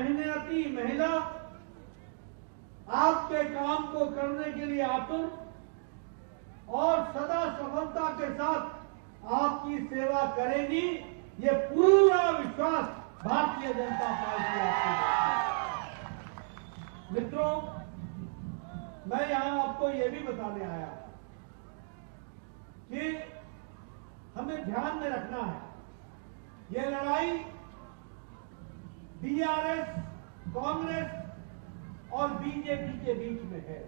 मेहनती महिला आपके काम को करने के लिए आतुर और सदा सफलता के साथ आपकी सेवा करेगी, ये पूरा विश्वास भारतीय जनता पार्टी आपको देती है। मित्रों, मैं यहां आपको ये भी बताने आया कि हमें ध्यान में रखना है, ये लड़ाई बीआरएस, कांग्रेस और बीजेपी के बीच में है।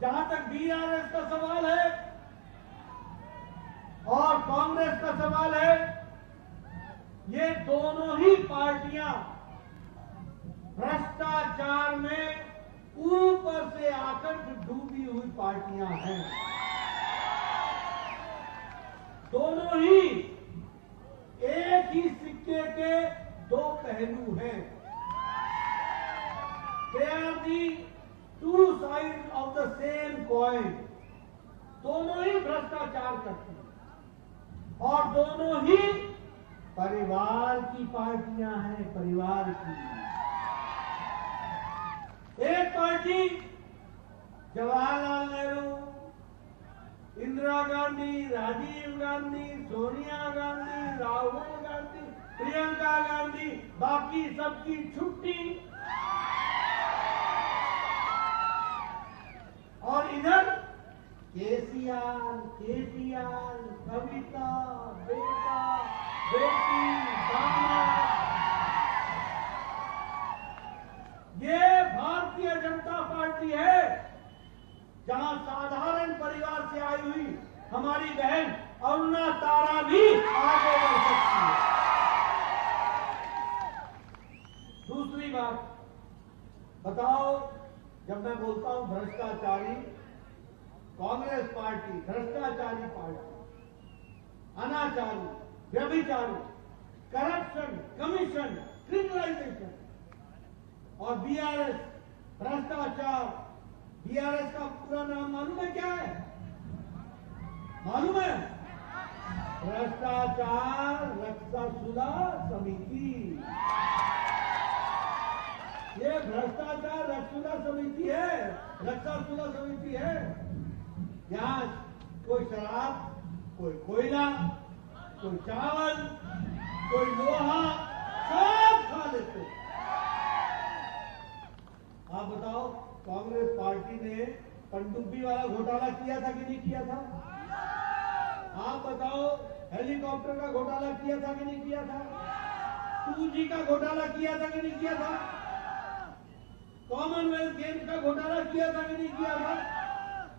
जहां तक बीआरएस का सवाल है और कांग्रेस का सवाल है, ये दोनों ही पार्टियां भ्रष्टाचार में ऊपर से आकर डूबी हुई पार्टियां हैं। दोनों ही एक ही सिक्के के दो पहलू हैं। They are the two sides of the same coin. दोनों ही भ्रष्टाचार करती हैं और दोनों ही परिवार की पार्टियां हैं, परिवार की। एक पार्टी जवाहरलाल नेहरू, इंदिरा गांधी, राजीव गांधी, सोनिया गांधी, राहुल गांधी, प्रियंका गांधी, बाकी सबकी छुट्टी। और इधर केसीआर, केटीआर, कविता, बेटा, बेटी, दामाद। ये भारतीय जनता पार्टी है, जहां साधारण परिवार से आई हुई हमारी बहन अरुणा तारा भी आगे बढ़ सकती है। दूसरी बात बताओ, जब मैं बोलता हूं भ्रष्टाचारी, कांग्रेस पार्टी भ्रष्टाचारी पार्टी, अनाचारी, व्यभिचारी, करप्शन, कमीशन, क्रिमिनलाइजेशन, और बीआरएस भ्रष्टाचार। बीआरएस का पूरा नाम मालूम है क्या है? मालूम है? भ्रष्टाचार रक्षासुला समिति। ये भ्रष्टाचार रक्षासुला समिति है, रक्षासुला समिति है। यहाँ कोई शराब, कोई कोयला, कोई चावल, कोई लोहा, सब खा लेते। आप बताओ, कांग्रेस पार्टी ने पनडुब्बी वाला घोटाला किया था कि नहीं किया था? आप बताओ, हेलीकॉप्टर का घोटाला किया था कि नहीं किया था? 2G का घोटाला किया था कि नहीं किया था? कॉमनवेल्थ गेम्स का घोटाला किया था कि नहीं किया था?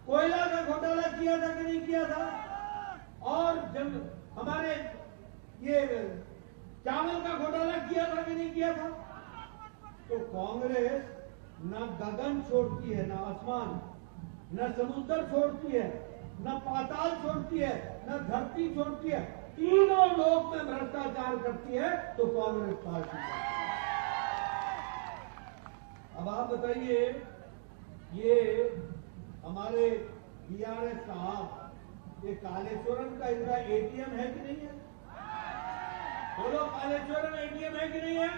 कोयला का घोटाला किया था कि नहीं किया था? और जब हमारे ये चावल का घोटाला किया था कि नहीं किया था? तो कांग्रेस न गगन छोड़ती है, न आसमान, न समुद्र छोड़ती है, न पाताल छोड़ती है, न धरती छोड़ती है, तीनों लोक में भ्रष्टाचार करती है तो कांग्रेस पार्टी। अब आप बताइए, ये हमारे बीआरएस साहब, ये कालेश्वरम का इनका एटीएम है कि नहीं है? बोलो, कालेश्वरम एटीएम है कि नहीं है?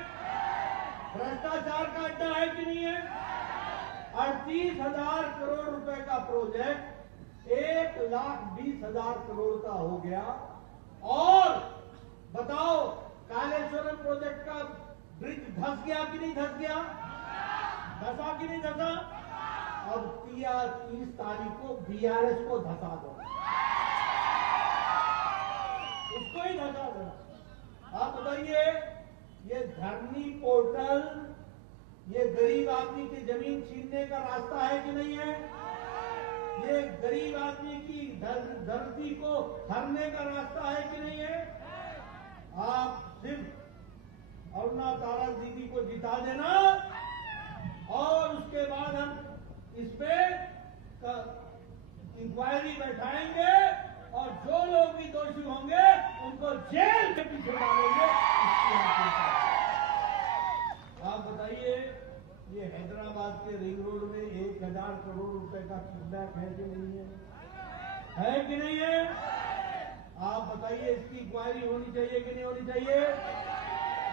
भ्रष्टाचार का अड्डा है कि नहीं है? 38,000 करोड़ रुपए का प्रोजेक्ट 1,20,000 करोड़ का हो गया। और बताओ, कालेश्वरम प्रोजेक्ट का ब्रिज धस गया कि नहीं धस गया? धसा कि नहीं धसा? अब 30 तारीख को बीआरएस को धसा दो, उसको ही धसा दो। आप बताइए, ये धरनी पोर्टल, ये गरीब आदमी की जमीन छीनने का रास्ता है कि नहीं है? ये गरीब आदमी की धरती को हरने का रास्ता है कि नहीं है? आप सिर्फ अरुणा तारा दीदी को जिता देना और उसके बाद हम इस पे इंक्वायरी बैठाएंगे और जो लोग भी दोषी होंगे उनको जेल के पीछे डालेंगे। आप बताइए, ये हैदराबाद के रिंग रोड में 1,000 करोड़ रुपए का किडनैप है कि नहीं है? है कि नहीं है? आप बताइए, इसकी इंक्वायरी होनी चाहिए कि नहीं होनी चाहिए?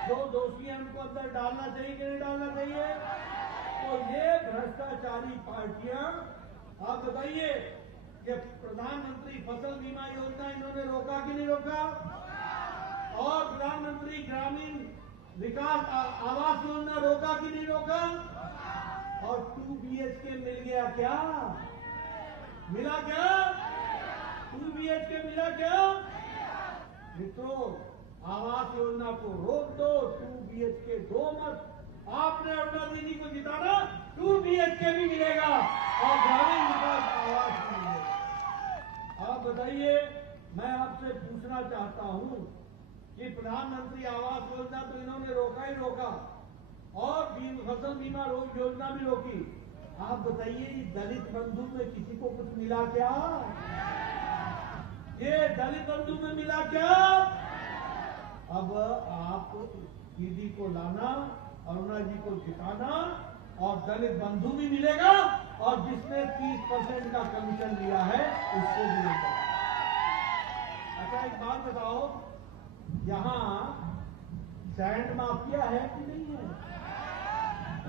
जो दोषी है उनको अंदर डालना चाहिए कि नहीं डालना चाहिए? तो ये भ्रष्टाचारी पार्टियां, आप बताइए कि प्रधानमंत्री फसल बीमा योजना इन्होंने रोका कि नहीं रोका? और प्रधानमंत्री ग्रामीण विकास आवास योजना रोका कि नहीं रोका? और 2 BHK मिल गया क्या? मिला क्या? 2 BHK मिला क्या? मित्रों, आवास योजना को रोक दो, 2 BHK दो मत। आपने अरुणा दीदी को जिताना, 2 BHK भी मिलेगा और ग्रामीण विकास आवास भी मिलेगा। आप बताइए, मैं आपसे पूछना चाहता हूं कि प्रधानमंत्री आवास योजना तो इन्होंने रोका ही रोका और फसल बीमा योजना भी रोकी। आप बताइए, ये दलित बंधु में किसी को कुछ मिला क्या? ये दलित बंधु में मिला क्या? अब आप दीदी को लाना, अरुणा जी को जिताना और दलित बंधु भी मिलेगा और जिसने 30% का कमीशन लिया है उसको भी मिलेगा। अच्छा, एक बात बताओ, यहाँ सैंड माफिया है कि नहीं है?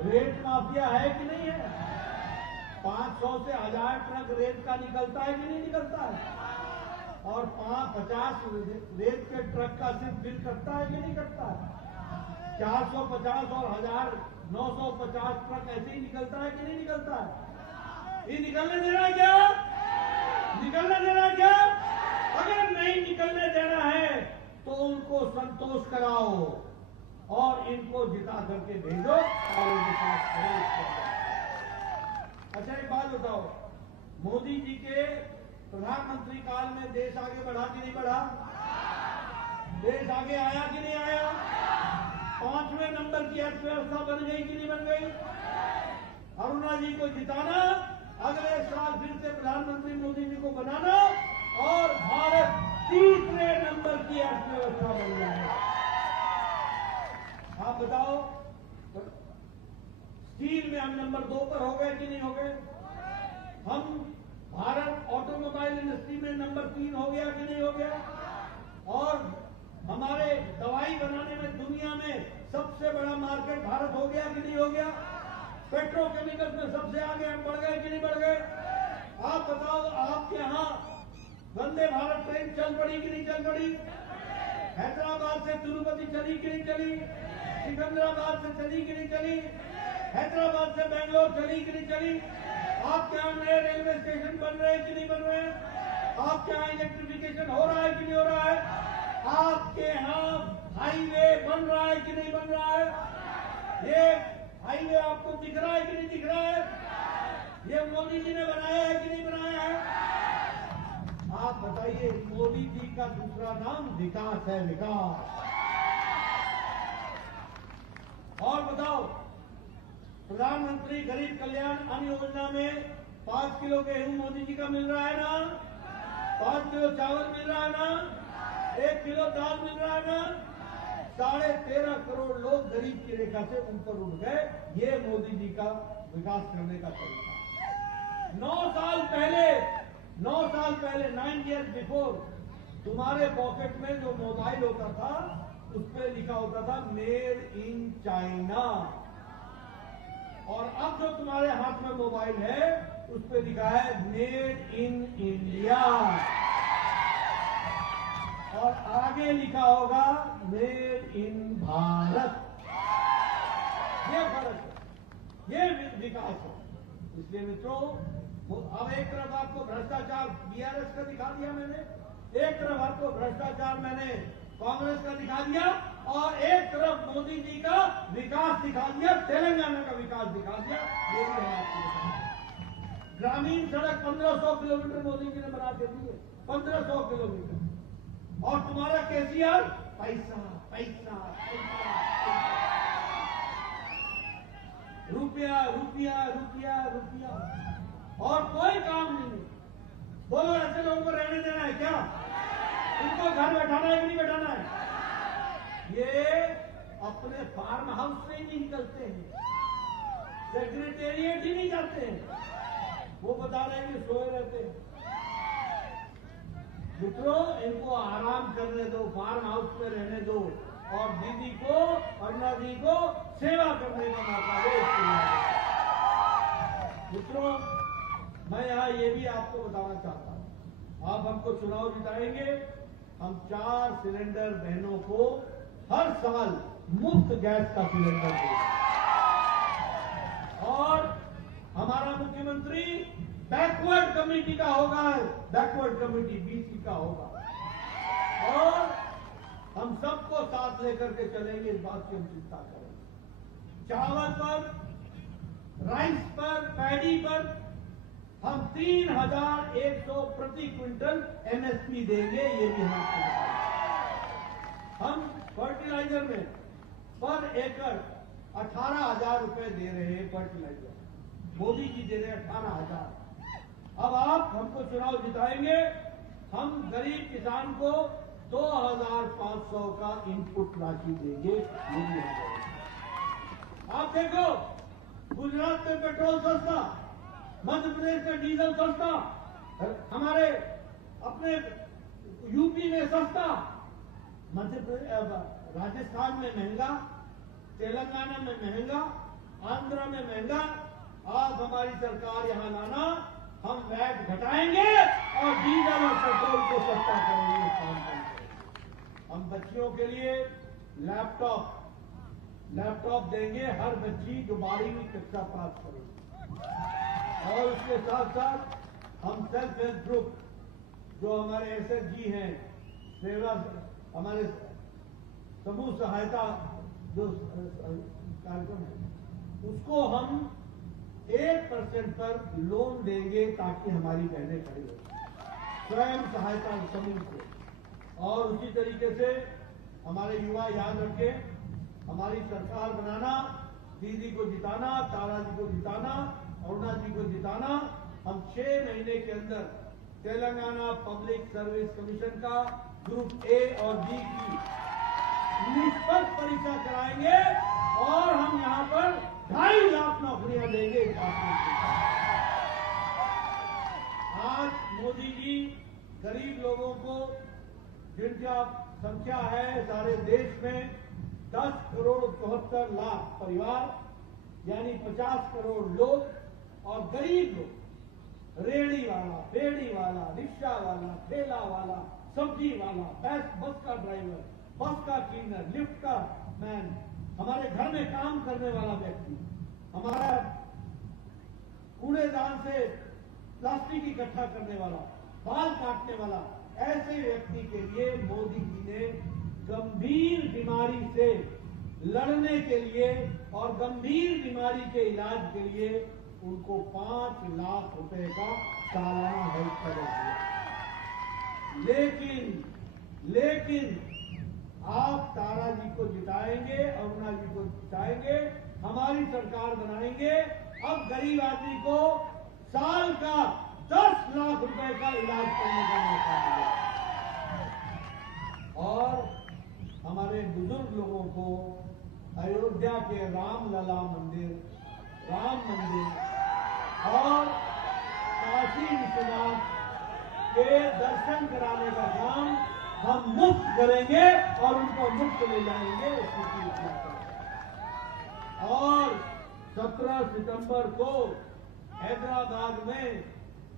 रेत माफिया है कि नहीं है? 500 से 1000 ट्रक रेत का निकलता है कि नहीं निकलता है? और 50 रेत के ट्रक का सिर्फ बिल कटता है कि नहीं कटता है? 450 और 1950 ट्रक ऐसे ही निकलता है कि नहीं निकलता है? ये निकलने देना है क्या? निकलने देना है क्या? अगर नहीं निकलने देना है तो उनको संतोष कराओ और इनको जिता करके भेजो और उनके साथ करो। अच्छा, एक बात बताओ, मोदी जी के प्रधानमंत्री काल में देश आगे बढ़ा कि नहीं बढ़ा? देश आगे आया कि नहीं आया? 5वें नंबर की अर्थव्यवस्था बन गई कि नहीं बन गई? अरुणा जी को जिताना, अगले साल फिर से प्रधानमंत्री मोदी जी को बनाना और भारत 3रे नंबर की अर्थव्यवस्था बन जाए। आप बताओ, स्टील में हम नंबर 2 पर हो गए कि नहीं हो गए? हम भारत ऑटोमोबाइल इंडस्ट्री में नंबर 3 हो गया कि नहीं हो गया? और हमारे दवाई बनाने में दुनिया में सबसे बड़ा मार्केट भारत हो गया कि नहीं हो गया? पेट्रोकेमिकल्स में सबसे आगे हम बढ़ गए कि नहीं बढ़ गए? आप बताओ, आपके यहाँ वंदे भारत ट्रेन चल पड़ी कि नहीं चल पड़ी? हैदराबाद से तिरुपति चली कि नहीं चली? सिकंदराबाद से चली कि नहीं चली? हैदराबाद से बेंगलोर चली कि नहीं चली? आपके यहाँ नए रेलवे स्टेशन बन रहे हैं कि नहीं बन रहे हैं? आपके यहाँ इलेक्ट्रिफिकेशन हो रहा है कि नहीं हो रहा है? आपके यहाँ हाईवे बन रहा है कि नहीं बन रहा है? ये हाईवे आपको दिख रहा है कि नहीं दिख रहा है? ये मोदी जी ने बनाया है कि नहीं बनाया है? आप बताइए, मोदी जी का दूसरा नाम विकास है, विकास। और बताओ, प्रधानमंत्री गरीब कल्याण अन्न योजना में 5 किलो गेहूं मोदी जी का मिल रहा है ना? 5 किलो चावल मिल रहा है ना? 1 किलो दाल मिल रहा है ना? 13.5 करोड़ लोग गरीब की रेखा से ऊपर उठ गए। ये मोदी जी का विकास करने का तरीका। 9 साल पहले 9 years बिफोर तुम्हारे पॉकेट में जो मोबाइल होता था उस पर लिखा होता था मेड इन चाइना, और अब जो तुम्हारे हाथ में मोबाइल है उस पर लिखा है मेड इन इंडिया, और आगे लिखा होगा मेड इन भारत। ये फर्क है, ये विकास है। इसलिए मित्रों, अब एक तरफ आपको भ्रष्टाचार बीआरएस का दिखा दिया मैंने, एक तरफ आपको भ्रष्टाचार मैंने कांग्रेस का दिखा दिया, और एक तरफ मोदी जी का विकास दिखा दिया, तेलंगाना का विकास दिखा दिया। ये भी है आपको दिखाया। ग्रामीण सड़क 1500 किलोमीटर मोदी जी ने बना के दिए, 1500 किलोमीटर। और तुम्हारा केसीआर पैसा पैसा पैसा, रुपया रुपया रुपया रुपया, और कोई काम नहीं। बोलो, ऐसे लोगों को रहने देना है क्या? इनको घर बैठाना है कि नहीं बैठाना है? ये अपने फार्म हाउस से ही नहीं निकलते हैं, सेक्रेटेरिएट ही नहीं जाते हैं, वो बता रहे हैं कि सोए रहते हैं। मित्रों, इनको आराम करने दो, फार्म हाउस में रहने दो, और दीदी को अरुणा जी को सेवा करने का मौका दे। मित्रों, मैं यहाँ ये भी आपको बताना चाहता हूँ, आप हमको चुनाव जिताएंगे, हम 4 सिलेंडर बहनों को हर साल मुफ्त गैस का सिलेंडर देंगे और हमारा मुख्यमंत्री बैकवर्ड कमेटी का होगा, बैकवर्ड कमेटी बीसी का होगा और हम सबको साथ लेकर के चलेंगे, इस बात की हम चिंता करें। चावल पर, राइस पर, पैडी पर हम 3100 प्रति क्विंटल एमएसपी देंगे, ये भी हम फर्टिलाइजर में पर एकड़ 18,000 रुपए दे रहे हैं। फर्टिलाइजर मोदी जी दे रहे हैं 18,000। अब आप हमको चुनाव जिताएंगे, हम गरीब किसान को 2,500 का इनपुट राशि देंगे, ये भी हम। आप देखो, गुजरात में पेट्रोल सस्ता, मध्य प्रदेश में डीजल सस्ता, हमारे अपने यूपी में सस्ता, मध्य प्रदेश, राजस्थान में महंगा, तेलंगाना में महंगा, आंध्र में महंगा। आज हमारी सरकार यहां लाना, हम वैट घटाएंगे और डीजल और पेट्रोल को सस्ता करेंगे। काम करेंगे। हम बच्चियों के लिए लैपटॉप देंगे, हर बच्ची जो 12वीं कक्षा पास करेगी। और उसके साथ साथ हम सेल्फ हेल्प ग्रुप जो हमारे एसएचजी हैं, सेवा हमारे समूह सहायता जो कार्यक्रम है, उसको हम 1% पर लोन देंगे ताकि हमारी बहनें खड़ी हो, स्वयं सहायता समूह को। और उसी तरीके से हमारे युवा याद रखें, हमारी सरकार बनाना, दीदी को जिताना, तारा जी को जिताना, अरुणा जी को जिताना। हम 6 महीने के अंदर तेलंगाना पब्लिक सर्विस कमीशन का ग्रुप ए और बी की निष्पक्ष परीक्षा कराएंगे और हम यहाँ पर 2.5 लाख नौकरियां देंगे। आज मोदी जी गरीब लोगों को, जिनका संख्या है सारे देश में 10 करोड़ 74 लाख परिवार, यानी 50 करोड़ लोग, और गरीब लोग, रेड़ी वाला, फेड़ी वाला, रिक्शा वाला, ठेला वाला, सब्जी वाला, बस का ड्राइवर, बस का क्लीनर, लिफ्ट का मैन, हमारे घर में काम करने वाला व्यक्ति, हमारा कूड़ेदान से प्लास्टिक इकट्ठा करने वाला, बाल काटने वाला, ऐसे व्यक्ति के लिए मोदी जी ने गंभीर बीमारी से लड़ने के लिए और गंभीर बीमारी के इलाज के लिए उनको 5 लाख रुपए का सालाना हेल्थ कवर दिया। लेकिन आप तारा जी को जिताएंगे, अरुणा जी को जिताएंगे, हमारी सरकार बनाएंगे, अब गरीब आदमी को साल का 10 लाख रुपए का इलाज करने का मौका मिलेगा और हमारे बुजुर्ग लोगों को अयोध्या के रामलला मंदिर, राम मंदिर और काशी विश्वनाथ के दर्शन कराने का काम हम मुफ्त करेंगे और उनको मुफ्त ले जाएंगे। और 17 सितंबर को हैदराबाद में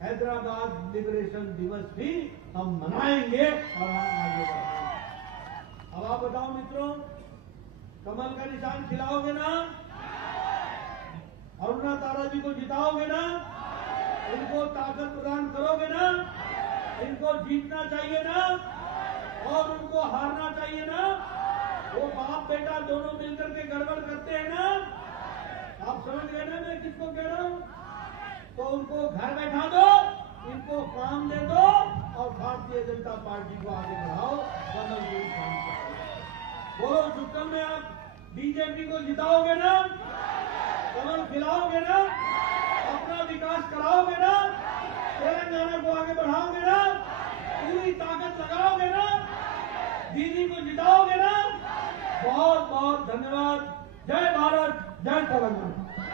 हैदराबाद लिबरेशन दिवस भी हम मनाएंगे और हम आगे बढ़ेंगे। अब आप बताओ मित्रों, कमल का निशान खिलाओगे ना? अरुणा तारा जी को जिताओगे ना? इनको ताकत प्रदान करोगे ना? इनको जीतना चाहिए ना और उनको हारना चाहिए ना? वो बाप बेटा दोनों मिलकर के गड़बड़ करते हैं ना? आप समझ गए ना मैं किसको कह रहा हूं? तो उनको घर बैठा दो, इनको काम दे दो और भारतीय जनता पार्टी को आगे बढ़ाओ। कमल के निशान बोलो, सुकम में आप बीजेपी को जिताओगे ना? कमल खिलाओगे ना? अपना विकास कराओगे ना? तेलंगाना को आगे बढ़ाओगे ना? पूरी ताकत लगाओगे ना? दीदी को जिताओगे ना? बहुत बहुत धन्यवाद। जय भारत, जय तेलंगाना।